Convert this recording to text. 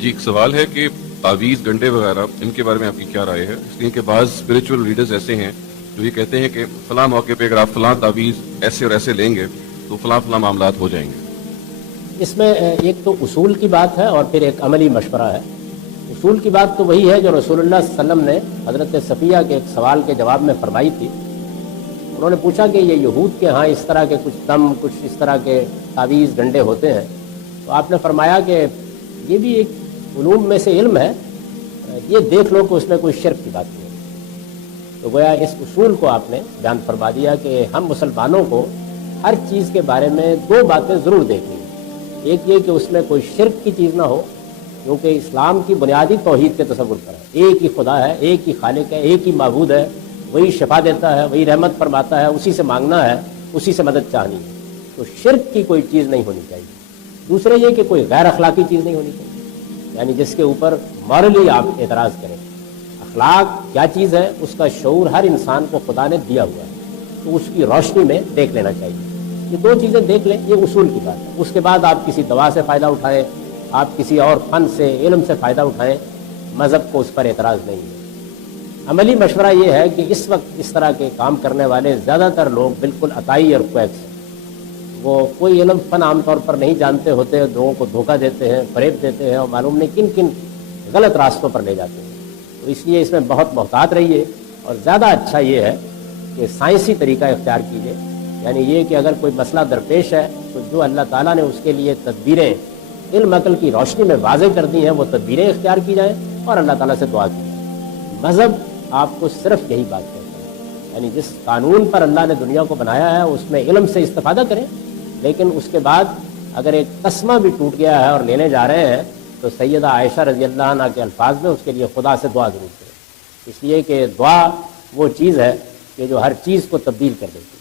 جی ایک سوال ہے کہ تعویذ گنڈے وغیرہ ان کے بارے میں آپ کی کیا رائے ہے؟ اس لیے کہ بعض اسپریچول لیڈرز ایسے ہیں جو یہ کہتے ہیں کہ فلاں موقع پہ اگر آپ فلاں تعویذ ایسے اور ایسے لیں گے تو فلاں فلاں معاملات ہو جائیں گے۔ اس میں ایک تو اصول کی بات ہے اور پھر ایک عملی مشورہ ہے۔ اصول کی بات تو وہی ہے جو رسول اللہ صلی اللہ علیہ وسلم نے حضرت صفیہ کے ایک سوال کے جواب میں فرمائی تھی۔ انہوں نے پوچھا کہ یہ یہود کے ہاں اس طرح کے کچھ دم کچھ اس طرح کے تعویذ گنڈے ہوتے ہیں، تو آپ نے فرمایا کہ یہ بھی ایک علوم میں سے علم ہے، یہ دیکھ لو کہ اس میں کوئی شرک کی بات نہیں ہے۔ تو گویا اس اصول کو آپ نے بیان فرما دیا کہ ہم مسلمانوں کو ہر چیز کے بارے میں دو باتیں ضرور دیکھنی ہیں۔ ایک یہ کہ اس میں کوئی شرک کی چیز نہ ہو، کیونکہ اسلام کی بنیادی توحید کے تصور پر ہے، ایک ہی خدا ہے، ایک ہی خالق ہے، ایک ہی معبود ہے، وہی شفا دیتا ہے، وہی رحمت فرماتا ہے، اسی سے مانگنا ہے، اسی سے مدد چاہنی ہے۔ تو شرک کی کوئی چیز نہیں ہونی چاہیے۔ دوسرے یہ کہ کوئی غیر اخلاقی چیز نہیں ہونی چاہیے، یعنی جس کے اوپر مورلی آپ اعتراض کریں۔ اخلاق کیا چیز ہے اس کا شعور ہر انسان کو خدا نے دیا ہوا ہے، تو اس کی روشنی میں دیکھ لینا چاہیے۔ یہ دو چیزیں دیکھ لیں، یہ اصول کی بات ہے۔ اس کے بعد آپ کسی دوا سے فائدہ اٹھائیں، آپ کسی اور فن سے علم سے فائدہ اٹھائیں، مذہب کو اس پر اعتراض نہیں ہے۔ عملی مشورہ یہ ہے کہ اس وقت اس طرح کے کام کرنے والے زیادہ تر لوگ بالکل عطائی اور کویکس ہیں، وہ کوئی علم فن عام طور پر نہیں جانتے ہوتے، لوگوں کو دھوکہ دیتے ہیں، فریب دیتے ہیں اور معلوم نہیں کن کن غلط راستوں پر لے جاتے ہیں۔ تو اس لیے اس میں بہت محتاط رہیے، اور زیادہ اچھا یہ ہے کہ سائنسی طریقہ اختیار کیجیے، یعنی یہ کہ اگر کوئی مسئلہ درپیش ہے تو جو اللہ تعالیٰ نے اس کے لیے تدبیریں علم عقل کی روشنی میں واضح کر دی ہیں وہ تدبیریں اختیار کی جائیں اور اللہ تعالیٰ سے دعا کی جائے۔ مذہب آپ کو صرف یہی بات کہتا ہے، یعنی جس قانون پر اللہ نے دنیا کو بنایا ہے اس میں علم سے استفادہ کریں، لیکن اس کے بعد اگر ایک تسمہ بھی ٹوٹ گیا ہے اور لینے جا رہے ہیں تو سیدہ عائشہ رضی اللہ عنہ کے الفاظ میں اس کے لیے خدا سے دعا ضرور کریں، اس لیے کہ دعا وہ چیز ہے کہ جو ہر چیز کو تبدیل کر دیتی ہے۔